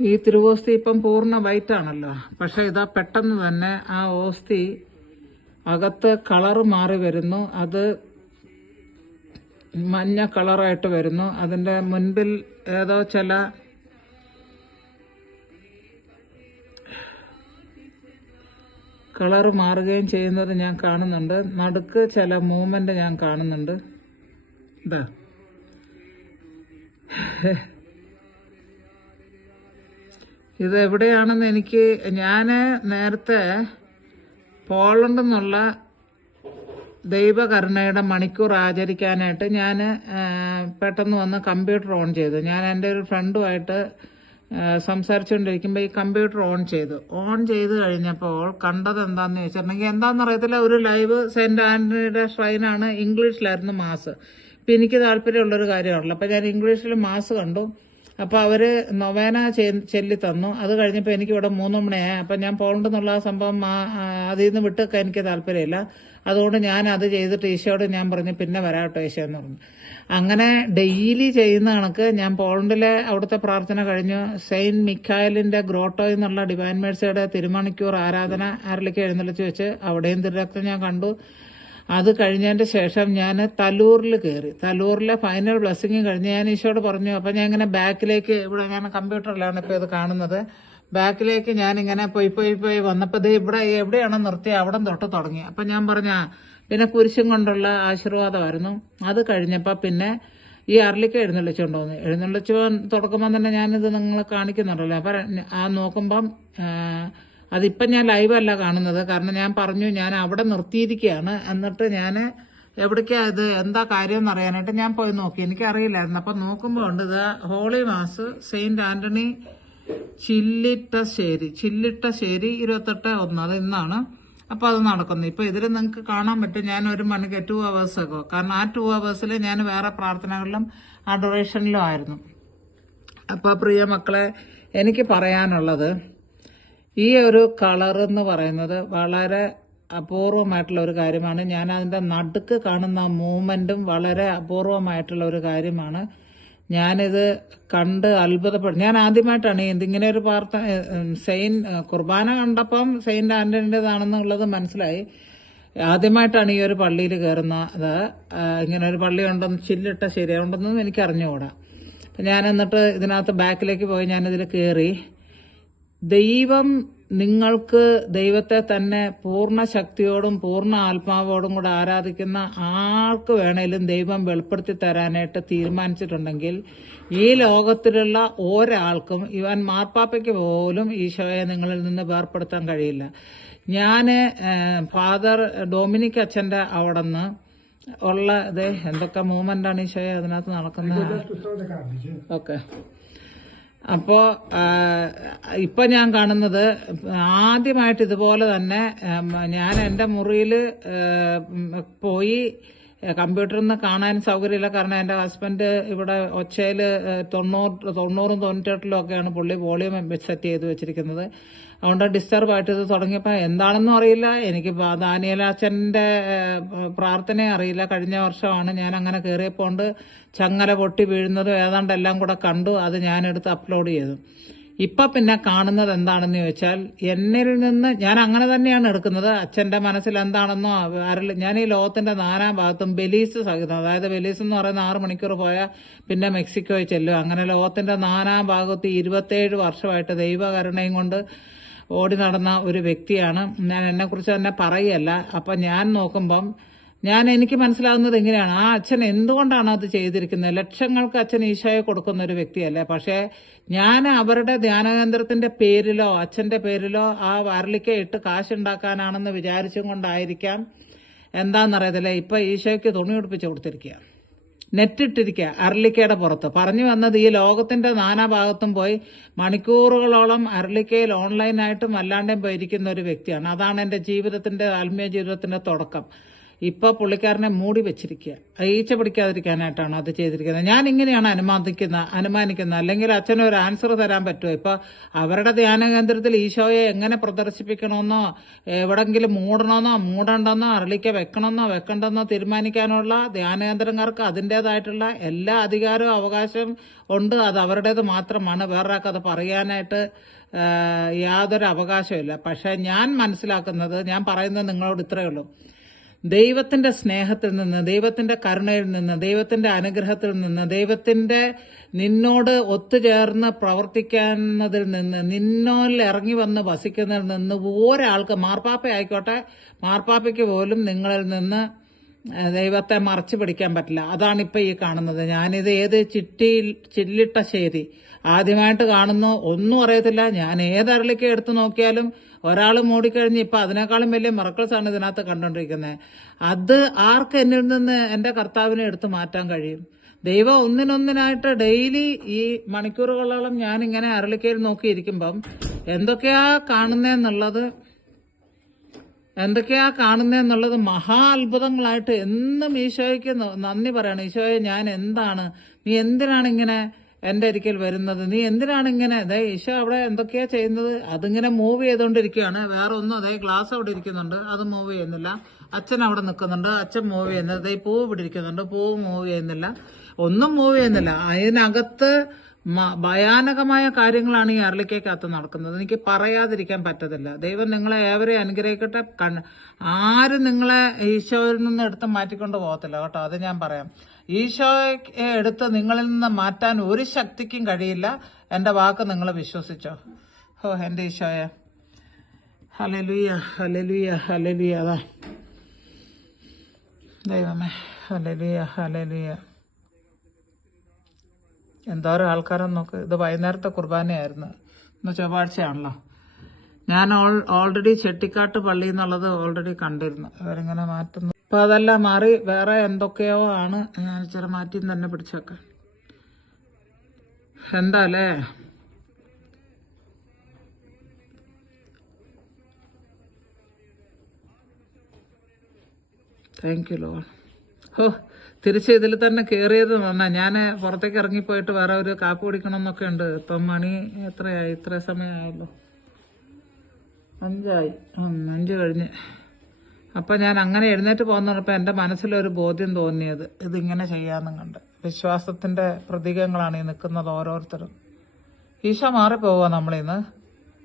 ഈ തിരുവോസ്തി ഇപ്പം പൂർണ വൈറ്റ് ആണല്ലോ. പക്ഷെ ഇതാ പെട്ടെന്ന് തന്നെ ആ ഓസ്തി അകത്ത് കളറ് മാറി വരുന്നു. അത് മഞ്ഞ കളറായിട്ട് വരുന്നു. അതിന്റെ മുൻപിൽ ഏതോ ചില കളറ് മാറുകയും ചെയ്യുന്നത് ഞാൻ കാണുന്നുണ്ട്. നടുക്ക് ചില മൂവ്മെന്റ് ഞാൻ കാണുന്നുണ്ട്. ഇതാ ഇത് എവിടെയാണെന്ന് എനിക്ക് ഞാൻ നേരത്തെ പോളണ്ടെന്നുള്ള ദൈവകരുണയുടെ മണിക്കൂർ ആചരിക്കാനായിട്ട് ഞാൻ പെട്ടെന്ന് വന്ന് കമ്പ്യൂട്ടർ ഓൺ ചെയ്തു. ഞാൻ എന്റെ ഒരു ഫ്രണ്ടുമായിട്ട് സംസാരിച്ചുകൊണ്ടിരിക്കുമ്പോൾ ഈ കമ്പ്യൂട്ടർ ഓൺ ചെയ്തു. ഓൺ ചെയ്ത് കഴിഞ്ഞപ്പോൾ കണ്ടത് എന്താണെന്ന് ചോദിച്ചിട്ടുണ്ടെങ്കിൽ എന്താണെന്ന് അറിയത്തില്ല ഒരു ലൈവ് സെന്റ് ആന്റണിയുടെ ഷ്രൈനാണ് ഇംഗ്ലീഷിലായിരുന്നു മാസ്. ഇപ്പം എനിക്ക് താല്പര്യമുള്ളൊരു കാര്യമാണല്ലോ. അപ്പം ഞാൻ ഇംഗ്ലീഷിൽ മാസ് കണ്ടു. അപ്പോൾ അവർ നൊവേന ചെല്ലി തന്നു. അത് കഴിഞ്ഞപ്പോൾ എനിക്ക് ഇവിടെ മൂന്ന് മണിയായി. അപ്പം ഞാൻ പോകണ്ടെന്നുള്ള ആ സംഭവം അതിൽ നിന്ന് വിട്ടൊക്കെ എനിക്ക് താല്പര്യമില്ല. അതുകൊണ്ട് ഞാൻ അത് ചെയ്തിട്ട് ഈശോയോട് ഞാൻ പറഞ്ഞു പിന്നെ വരാട്ടോ ഈശോ എന്ന് പറഞ്ഞു. അങ്ങനെ ഡെയിലി ചെയ്യുന്ന കണക്ക് ഞാൻ പോളണ്ടിലെ അവിടുത്തെ പ്രാർത്ഥന കഴിഞ്ഞു. സെയിന്റ് മിക്കായലിന്റെ ഗ്രോട്ടോ എന്നുള്ള ഡിവൈൻ മേഴ്സിയുടെ തിരുമണിക്കൂർ ആരാധന ആരിലേക്ക് എഴുന്നള്ളിച്ച് വെച്ച് അവിടെയും തിരുരക്തം ഞാൻ കണ്ടു. അത് കഴിഞ്ഞതിന്റെ ശേഷം ഞാൻ തലൂറിൽ കയറി തലൂറിലെ ഫൈനൽ ബ്ലസ്സിങ് കഴിഞ്ഞ് ഞാൻ ഈശോട് പറഞ്ഞു അപ്പം ഞാൻ ഇങ്ങനെ ബാക്കിലേക്ക് ഇവിടെ ഞാൻ കമ്പ്യൂട്ടറിലാണ് ഇപ്പോൾ ഇത് കാണുന്നത്. ബാക്കിലേക്ക് ഞാൻ ഇങ്ങനെ പോയി പോയി പോയി വന്നപ്പോൾ ഇത് ഇവിടെ എവിടെയാണോ നിർത്തി അവിടെ തൊട്ട് തുടങ്ങി. അപ്പം ഞാൻ പറഞ്ഞ പിന്നെ കുരിശും കൊണ്ടുള്ള ആശീർവാദമായിരുന്നു. അത് കഴിഞ്ഞപ്പോൾ പിന്നെ ഈ അരളിക്ക് എഴുന്നള്ളിച്ചുകൊണ്ട് വന്നു. എഴുന്നള്ളിച്ചു തുടക്കുമ്പോൾ തന്നെ ഞാനിത് നിങ്ങളെ കാണിക്കുന്നുണ്ടല്ലോ. അപ്പം ആ നോക്കുമ്പം അതിപ്പം ഞാൻ ലൈവല്ല കാണുന്നത്. കാരണം ഞാൻ പറഞ്ഞു ഞാൻ അവിടെ നിർത്തിയിരിക്കുകയാണ്. എന്നിട്ട് ഞാൻ എവിടേക്കാ ഇത്? എന്താ കാര്യം എന്ന് അറിയാനായിട്ട് ഞാൻ പോയി നോക്കി. എനിക്കറിയില്ലായിരുന്നു. അപ്പം നോക്കുമ്പോൾ ഉണ്ട് ഇത് ഹോളി മാസ് സെയിന്റ് ആന്റണി ചില്ലിട്ടശ്ശേരി ചില്ലിട്ടശ്ശേരി ഇരുപത്തെട്ട് ഒന്ന്. അത് ഇന്നാണ്. അപ്പോൾ അത് നടക്കുന്നു. ഇപ്പോൾ ഇതിൽ നിങ്ങൾക്ക് കാണാൻ പറ്റും. ഞാൻ ഒരു മണിക്ക് ടു അവേഴ്സ് ഒക്കെ. കാരണം ആ ടു അവേഴ്സിൽ ഞാൻ വേറെ പ്രാർത്ഥനകളിലും അഡോറേഷനിലും ആയിരുന്നു. അപ്പോൾ പ്രിയ മക്കളെ എനിക്ക് പറയാനുള്ളത് ഈ ഒരു കളർ എന്ന് പറയുന്നത് വളരെ അപൂർവമായിട്ടുള്ള ഒരു കാര്യമാണ്. ഞാൻ അതിന്റെ നടുക്ക് കാണുന്ന മൂവ്മെന്റും വളരെ അപൂർവമായിട്ടുള്ള ഒരു കാര്യമാണ്. ഞാനിത് കണ്ട് അത്ഭുതപ്പെടും ഞാൻ ആദ്യമായിട്ടാണ് ഇതിങ്ങനെ ഒരു പാർത്ത സെയിൻ കുർബാന കണ്ടപ്പം സെയിന്റ് ആന്റണിന്റെതാണെന്നുള്ളത് മനസ്സിലായി. ആദ്യമായിട്ടാണ് ഈ ഒരു പള്ളിയിൽ കയറുന്നത് ഇങ്ങനെ ഒരു പള്ളി ഉണ്ടെന്ന് ചില്ലിട്ട ശരിയുണ്ടെന്നും എനിക്ക് അറിഞ്ഞുകൂടാ അപ്പം ഞാൻ എന്നിട്ട് ഇതിനകത്ത് ബാക്കിലേക്ക് പോയി ഞാനിതിൽ കയറി ദൈവം നിങ്ങൾക്ക് ദൈവത്തെ തന്നെ പൂർണ ശക്തിയോടും പൂർണ ആത്മാവോടും കൂടെ ആരാധിക്കുന്ന ആർക്ക് വേണേലും ദൈവം വെളിപ്പെടുത്തി തരാനായിട്ട് തീരുമാനിച്ചിട്ടുണ്ടെങ്കിൽ ഈ ലോകത്തിലുള്ള ഒരാൾക്കും ഇവൻ മാർപ്പാപ്പയ്ക്ക് പോലും ഈശോയെ നിങ്ങളിൽ നിന്ന് വേർപ്പെടുത്താൻ കഴിയില്ല. ഞാൻ ഫാദർ ഡൊമിനിക് അച്ഛന്റെ അവിടെ നിന്ന് ഉള്ള ഇത് എന്തൊക്കെ മൂവ്മെന്റാണ് ആണ് ഈശോയെ അതിനകത്ത് നടക്കുന്നത്? ഓക്കെ. അപ്പോൾ ഇപ്പം ഞാൻ കാണുന്നത് ആദ്യമായിട്ട് ഇതുപോലെ തന്നെ ഞാൻ എന്റെ മുറിയിൽ പോയി കമ്പ്യൂട്ടറിൽ കാണാൻ സൗകര്യമില്ല. കാരണം എന്റെ ഹസ്ബൻഡ് ഇവിടെ ഒച്ചയിൽ തൊണ്ണൂറ് തൊണ്ണൂറും തൊണ്ണൂറ്റെട്ടിലും ഒക്കെയാണ് പുള്ളി വോളിയം സെറ്റ് ചെയ്ത് വെച്ചിരിക്കുന്നത്. അതുകൊണ്ട് ഡിസ്റ്റർബ് ആയിട്ട് ഇത് തുടങ്ങിയപ്പോൾ എന്താണെന്നും അറിയില്ല. എനിക്ക് ദാനിയലാച്ചന്റെ പ്രാർത്ഥനയും അറിയില്ല. കഴിഞ്ഞ വർഷമാണ് ഞാൻ അങ്ങനെ കയറിയപ്പോണ്ട് ചങ്ങല പൊട്ടി വീഴുന്നതും. ഏതാണ്ട് എല്ലാം കൂടെ കണ്ടു. അത് ഞാനെടുത്ത് അപ്ലോഡ് ചെയ്തു. ഇപ്പൊ പിന്നെ കാണുന്നത് എന്താണെന്ന് ചോദിച്ചാൽ എന്നിൽ നിന്ന് ഞാൻ അങ്ങനെ തന്നെയാണ് എടുക്കുന്നത്. അച്ഛന്റെ മനസ്സിൽ എന്താണെന്നോ ആരിൽ ഞാൻ ഈ ലോകത്തിന്റെ നാനാ ഭാഗത്തും ബെലീസ് സഹിതം അതായത് ബെലീസ് എന്ന് പറയുന്ന ആറ് മണിക്കൂർ പോയാൽ പിന്നെ മെക്സിക്കോയിൽ ചെല്ലും. അങ്ങനെ ലോകത്തിന്റെ നാനാ ഭാഗത്ത് ഇരുപത്തേഴ് വർഷമായിട്ട് ദൈവകരുണയും കൊണ്ട് ഓടി നടന്ന ഒരു വ്യക്തിയാണ്. ഞാൻ എന്നെക്കുറിച്ച് തന്നെ പറയല്ല. അപ്പം ഞാൻ നോക്കുമ്പം ഞാൻ എനിക്ക് മനസ്സിലാവുന്നത് എങ്ങനെയാണ്? ആ അച്ഛൻ എന്തുകൊണ്ടാണ് അത് ചെയ്തിരിക്കുന്നത്? ലക്ഷങ്ങൾക്ക് അച്ഛൻ ഈശോയെ കൊടുക്കുന്ന ഒരു വ്യക്തിയല്ലേ? പക്ഷേ ഞാൻ അവരുടെ ധ്യാനകേന്ദ്രത്തിന്റെ പേരിലോ അച്ഛന്റെ പേരിലോ ആ വരലിക്ക ഇട്ട് കാശുണ്ടാക്കാനാണെന്ന് വിചാരിച്ചും കൊണ്ടായിരിക്കാം. എന്താണെന്നറിയത്തില്ല ഇപ്പൊ ഈശോയ്ക്ക് തുണി ഉടുപ്പിച്ച് കൊടുത്തിരിക്കുക. നെറ്റിട്ടിരിക്കുക അരളിക്കയുടെ പുറത്ത്. പറഞ്ഞു വന്നത് ഈ ലോകത്തിന്റെ നാനാഭാഗത്തും പോയി മണിക്കൂറുകളോളം അരളിക്കയിൽ ഓൺലൈനായിട്ടും അല്ലാണ്ടും പോയിരിക്കുന്ന ഒരു വ്യക്തിയാണ്. അതാണ് എന്റെ ജീവിതത്തിന്റെ ആത്മീയ ജീവിതത്തിന്റെ തുടക്കം. ഇപ്പൊ പുള്ളിക്കാരനെ മൂടി വെച്ചിരിക്കുക. ഈച്ച പിടിക്കാതിരിക്കാനായിട്ടാണ് അത് ചെയ്തിരിക്കുന്നത്. ഞാൻ ഇങ്ങനെയാണ് അനുമാനിക്കുന്ന അനുമാനിക്കുന്നത് അല്ലെങ്കിൽ അച്ഛന് ഒരു ആൻസർ തരാൻ പറ്റുമോ? ഇപ്പൊ അവരുടെ ധ്യാന കേന്ദ്രത്തിൽ ഈശോയെ എങ്ങനെ പ്രദർശിപ്പിക്കണമെന്നോ എവിടെങ്കിലും മൂടണമെന്നോ മൂടണ്ടെന്നോ അരളിക്ക വെക്കണമെന്നോ വെക്കണ്ടെന്നോ തീരുമാനിക്കാനുള്ള ധ്യാന കേന്ദ്രങ്ങൾക്ക് അതിന്റെതായിട്ടുള്ള എല്ലാ അധികാരവും അവകാശവും ഉണ്ട്. അത് അവരുടേത് മാത്രമാണ്. വേറൊരാൾക്ക് അത് പറയാനായിട്ട് യാതൊരു അവകാശമില്ല പക്ഷേ ഞാൻ മനസ്സിലാക്കുന്നത് ഞാൻ പറയുന്നത് നിങ്ങളോട് ഇത്രയേ ഉള്ളൂ. ദൈവത്തിന്റെ സ്നേഹത്തിൽ നിന്ന് ദൈവത്തിന്റെ കരുണയിൽ നിന്ന് ദൈവത്തിന്റെ അനുഗ്രഹത്തിൽ നിന്ന് ദൈവത്തിന്റെ നിന്നോട് ഒത്തുചേർന്ന് പ്രവർത്തിക്കുന്നതിൽ നിന്ന് നിന്നോൽ ഇറങ്ങി വന്ന് വസിക്കുന്നതിൽ നിന്ന് ഒരാൾക്ക് മാർപ്പാപ്പ ആയിക്കോട്ടെ മാർപ്പാപ്പയ്ക്ക് പോലും നിങ്ങളിൽ നിന്ന് ദൈവത്തെ മറച്ചു പിടിക്കാൻ പറ്റില്ല. അതാണ് ഇപ്പൊ ഈ കാണുന്നത്. ഞാനിത് ഏത് ചിട്ടിയിൽ ചില്ലിട്ട ശരി ആദ്യമായിട്ട് കാണുന്നു. ഒന്നും അറിയത്തില്ല. ഞാൻ ഏത് അരളിക്ക എടുത്തു നോക്കിയാലും ഒരാൾ മൂടിക്കഴിഞ്ഞ് ഇപ്പം അതിനേക്കാളും വലിയ മറക്കൾസാണ് ഇതിനകത്ത് കണ്ടുകൊണ്ടിരിക്കുന്നത്. അത് ആർക്ക് എന്നിൽ നിന്ന് എന്റെ കർത്താവിനെ എടുത്തു മാറ്റാൻ കഴിയും? ദൈവം ഒന്നിനൊന്നിനായിട്ട് ഡെയിലി ഈ മണിക്കൂറുകളോളം ഞാൻ ഇങ്ങനെ അരളിക്കയിൽ നോക്കിയിരിക്കുമ്പം എന്തൊക്കെയാ കാണുന്നതെന്നുള്ളത് എന്തൊക്കെയാ കാണുന്നതെന്നുള്ളത് മഹാ അത്ഭുതങ്ങളായിട്ട് എന്നും ഈശോയ്ക്ക് നന്ദി പറയണം. ഈശോയെ ഞാൻ എന്താണ്? നീ എന്തിനാണ് ഇങ്ങനെ എന്റെ അരിക്കൽ വരുന്നത്. നീ എന്തിനാണ് ഇങ്ങനെ? അതെ ഈശോ അവിടെ എന്തൊക്കെയാ ചെയ്യുന്നത്? അതിങ്ങനെ മൂവ് ചെയ്തുകൊണ്ടിരിക്കുകയാണ് വേറെ ഒന്നും അതേ ഗ്ലാസ് അവിടെ ഇരിക്കുന്നുണ്ട്. അത് മൂവ് ചെയ്യുന്നില്ല. അച്ഛൻ അവിടെ നിൽക്കുന്നുണ്ട്. അച്ഛൻ മൂവ് ചെയ്യുന്നത് ദേ പൂവ് ഇവിടെ ഇരിക്കുന്നുണ്ട്. പൂവ് മൂവ് ചെയ്യുന്നില്ല. ഒന്നും മൂവ് ചെയ്യുന്നില്ല. അതിനകത്ത് ഭയാനകമായ കാര്യങ്ങളാണ് ഈ അരളിക്കകത്ത് നടക്കുന്നത്. എനിക്ക് പറയാതിരിക്കാൻ പറ്റത്തില്ല. ദൈവം നിങ്ങളെ ഏവരെയും അനുഗ്രഹിക്കട്ടെ. കണ് ആരും നിങ്ങളെ ഈശോയിൽ നിന്ന് എടുത്ത് മാറ്റിക്കൊണ്ട് പോകത്തില്ല. കേട്ടോ അത് ഞാൻ പറയാം. ഈശോയെ എടുത്ത് നിങ്ങളിൽ നിന്ന് മാറ്റാൻ ഒരു ശക്തിക്കും കഴിയില്ല. എന്റെ വാക്ക് നിങ്ങൾ വിശ്വസിച്ചോ? ഓ എന്റെ ഈശോയെ. ഹലലുയ ഹലലുയ ഹലലുയ അതാ. ദൈവമേ ഹലലുയ ഹലലുയ എന്തോരം ആൾക്കാരെന്ന് നോക്ക്. ഇത് വൈകുന്നേരത്തെ കുർബാനയായിരുന്നു. ഇന്ന് ചൊവ്വാഴ്ചയാണല്ലോ. ഞാൻ ഓൾ ഓൾറെഡി ചെട്ടിക്കാട്ട് പള്ളി എന്നുള്ളത് ഓൾറെഡി കണ്ടിരുന്നു. അവരിങ്ങനെ മാറ്റുന്നു. ഇപ്പൊ അതെല്ലാം മാറി വേറെ എന്തൊക്കെയോ ആണ്. ഞാൻ ഇച്ചിരി മാറ്റി തന്നെ പിടിച്ചൊക്കെ. എന്താ അല്ലേ? താങ്ക് യു ലോ ഓ തിരിച്ച് ഇതിൽ തന്നെ കയറിയത് നന്നാ. ഞാൻ പുറത്തേക്ക് ഇറങ്ങിപ്പോയിട്ട് വേറെ ഒരു കാപ്പ് കുടിക്കണം എന്നൊക്കെ ഉണ്ട്. ഇപ്പം മണി എത്രയായി? ഇത്ര സമയമായല്ലോ. അഞ്ചായി. അഞ്ച് കഴിഞ്ഞ്. അപ്പം ഞാൻ അങ്ങനെ എഴുന്നേറ്റ് പോകുന്നപ്പോൾ എന്റെ മനസ്സിലൊരു ബോധ്യം തോന്നിയത് ഇതിങ്ങനെ ചെയ്യാമെന്നും കണ്ട്. വിശ്വാസത്തിന്റെ പ്രതീകങ്ങളാണ് ഈ നിൽക്കുന്നത് ഓരോരുത്തരും. ഈശോ മാറിപ്പോവുക നമ്മളിന്ന്?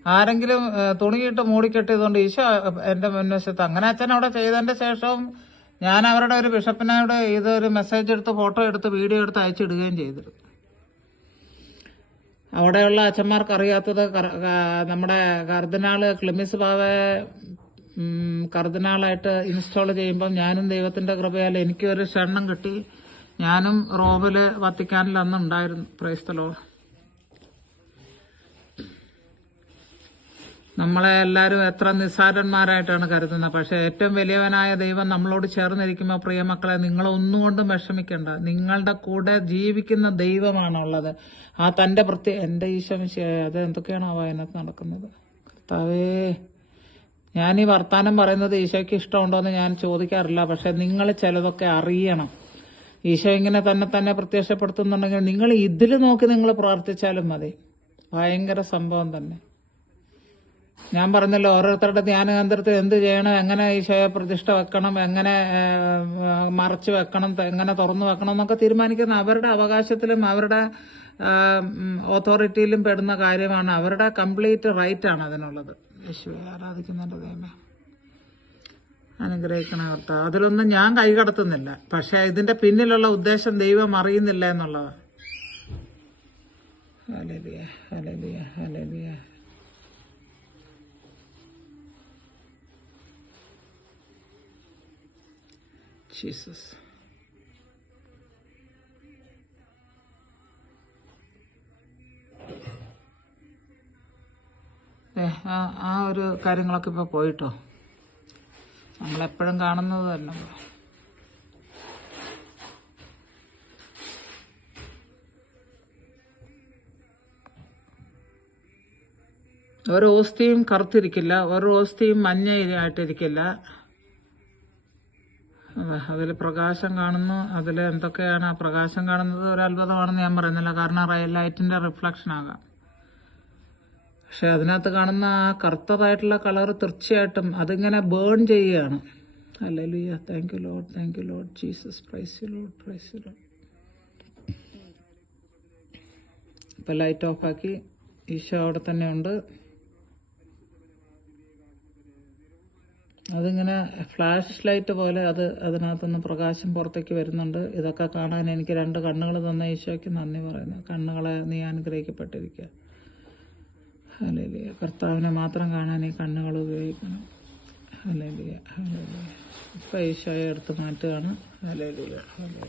ആരെങ്കിലും തുണിയിട്ട് മൂടിക്കെട്ടിയതുകൊണ്ട് ഈശോ എന്റെ മുൻവശത്ത് അങ്ങനെ അച്ഛൻ അവിടെ ചെയ്തതിന്റെ ശേഷവും ഞാൻ അവരുടെ ഒരു ബിഷപ്പിനോട് ഇതൊരു മെസ്സേജ് എടുത്ത് ഫോട്ടോ എടുത്ത് വീഡിയോ എടുത്ത് അയച്ചിടുകയും ചെയ്തിരുന്നു. അവിടെയുള്ള അച്ഛന്മാർക്ക് അറിയാത്തത് നമ്മുടെ കർദിനാൾ ക്ലിമിസ് ബാവയെ ഉം, കർദിനാളായിട്ട് ഇൻസ്റ്റാൾ ചെയ്യുമ്പോൾ ഞാനും ദൈവത്തിന്റെ കൃപയാൽ എനിക്കൊരു ക്ഷണം കിട്ടി. ഞാനും റോമിൽ വത്തിക്കാനിൽ അന്ന് ഉണ്ടായിരുന്നു. പ്രൈസ്തലോ നമ്മളെ എല്ലാവരും എത്ര നിസ്സാരന്മാരായിട്ടാണ് കരുതുന്നത്. പക്ഷെ ഏറ്റവും വലിയവനായ ദൈവം നമ്മളോട് ചേർന്നിരിക്കുമ്പോൾ പ്രിയമക്കളെ നിങ്ങൾ ഒന്നുകൊണ്ടും വിഷമിക്കേണ്ട. നിങ്ങളുടെ കൂടെ ജീവിക്കുന്ന ദൈവമാണുള്ളത്. ആ തന്റെ പ്രത്യേക എന്റെ ഈശ്വര അത് എന്തൊക്കെയാണോ അതിനകത്ത് നടക്കുന്നത്? കർത്താവേ ഞാൻ ഈ വർത്താനം പറയുന്നത് ഈശോയ്ക്ക് ഇഷ്ടമുണ്ടോ എന്ന് ഞാൻ ചോദിക്കാറില്ല പക്ഷെ നിങ്ങൾ ചിലതൊക്കെ അറിയണം. ഈശോ ഇങ്ങനെ തന്നെ തന്നെ പ്രത്യക്ഷപ്പെടുത്തുന്നുണ്ടെങ്കിൽ നിങ്ങൾ ഇതിൽ നോക്കി നിങ്ങൾ പ്രാർത്ഥിച്ചാലും മതി. ഭയങ്കര സംഭവം തന്നെ. ഞാൻ പറഞ്ഞല്ലോ ഓരോരുത്തരുടെ ധ്യാനകേന്ദ്രത്തിൽ എന്ത് ചെയ്യണം എങ്ങനെ ഈശോയെ പ്രതിഷ്ഠ വെക്കണം എങ്ങനെ മറച്ചു വെക്കണം എങ്ങനെ തുറന്നു വെക്കണം എന്നൊക്കെ തീരുമാനിക്കുന്ന അവരുടെ അവകാശത്തിലും അവരുടെ ഓതോറിറ്റിയിലും പെടുന്ന കാര്യമാണ് അവരുടെ കംപ്ലീറ്റ് റൈറ്റ് ആണ് അതിനുള്ളത്. യേശുവെ ആരാധിക്കുന്നതിന്റെ ദൈവമേ? അനുഗ്രഹിക്കണ കർത്താവ്. അതിലൊന്നും ഞാൻ കൈകടത്തുന്നില്ല പക്ഷെ ഇതിന്റെ പിന്നിലുള്ള ഉദ്ദേശം ദൈവം അറിയുന്നില്ല എന്നുള്ളതാണ് ഹല്ലേലൂയ ഹല്ലേലൂയ. ജീസസ്. ആ ഒരു കാര്യങ്ങളൊക്കെ ഇപ്പോൾ പോയിട്ടോ? നമ്മളെപ്പോഴും കാണുന്നത് തന്നെ ഒരു ഓസ്തിയും കറുത്തിരിക്കില്ല ഒരു ഓസ്തിയും മഞ്ഞ ആയിട്ടിരിക്കില്ല അതിൽ പ്രകാശം കാണുന്നു അതിൽ എന്തൊക്കെയാണ് ആ പ്രകാശം കാണുന്നത് ഒരു അത്ഭുതമാണെന്ന് ഞാൻ പറയുന്നില്ല. കാരണം റയൽ ലൈറ്റിന്റെ റിഫ്ലക്ഷൻ ആകാം. പക്ഷെ അതിനകത്ത് കാണുന്ന ആ കറുത്തതായിട്ടുള്ള കളർ തീർച്ചയായിട്ടും അതിങ്ങനെ ബേൺ ചെയ്യുകയാണ്. Hallelujah thank you Lord thank you Lord Jesus praise Lord praise Lord ഇപ്പം ലൈറ്റ് ഓഫാക്കി ഈശോ അവിടെ തന്നെ ഉണ്ട്. അതിങ്ങനെ ഫ്ലാഷ് ലൈറ്റ് പോലെ അത് അതിനകത്തുനിന്ന് പ്രകാശം പുറത്തേക്ക് വരുന്നുണ്ട്. ഇതൊക്കെ കാണാൻ എനിക്ക് രണ്ട് കണ്ണുകൾ തന്ന ഈശോയ്ക്ക് നന്ദി പറയുന്നു. കണ്ണുകളെ നീ അനുഗ്രഹിക്കപ്പെട്ടിരിക്കുക. ഹല്ലേലൂയ. കർത്താവിനെ മാത്രം കാണാൻ ഈ കണ്ണുകൾ ഉപയോഗിക്കണം. Hallelujah hallelujah. ഇപ്പം ഈശോയെ എടുത്ത് മാറ്റുകയാണ്. Hallelujah hallelujah.